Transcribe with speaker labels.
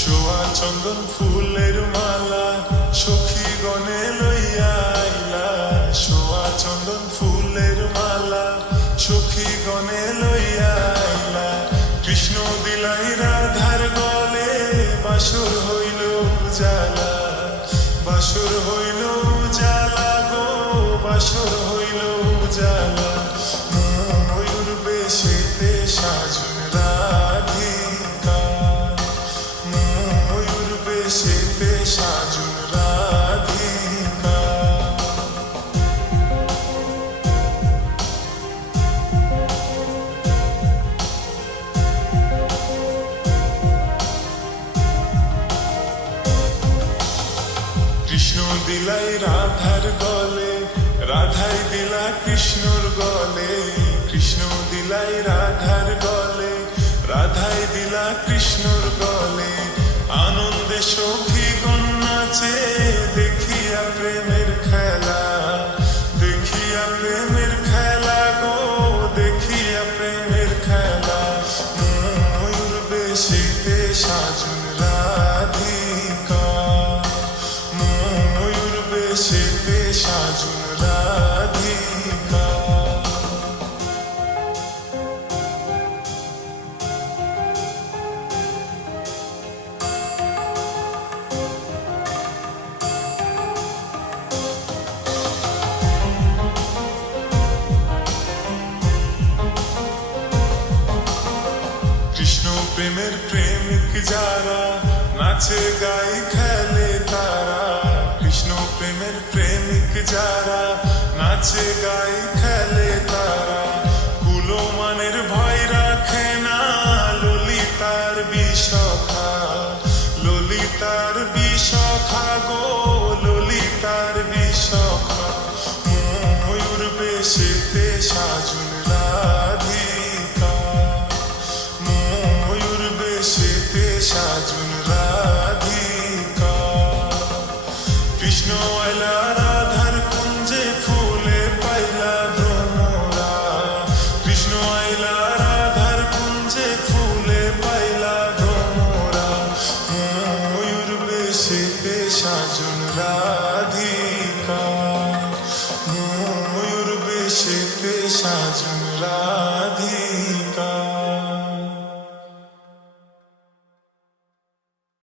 Speaker 1: চন্দন ফুলের মালা সখী গনে লইয়া আইলা। সোয়া চন্দন ফুলের মালা সখী গনে লইয়া আইলা। কৃষ্ণ দিলাই রাধার গলে বাসুর হইল জালা বাসুর হইল বেশেতে সাজুন রাধিকা কৃষ্ণ দিলাই রাধার গলে রাধাই দিলা কৃষ্ণর গলে, কৃষ্ণ দিলাই রাধার গলে, রাধাই দিলা কৃষ্ণর গলে। special প্রেমের প্রেমিক যারা, নাচে গাই খেলে তারা। কৃষ্ণ প্রেমের প্রেমিক যারা, নাচে গাই খেলে তারা। কুলমানের ভয় রাখে না ললিতার বিষখা ললিতার বিষখা গো। রাধিকা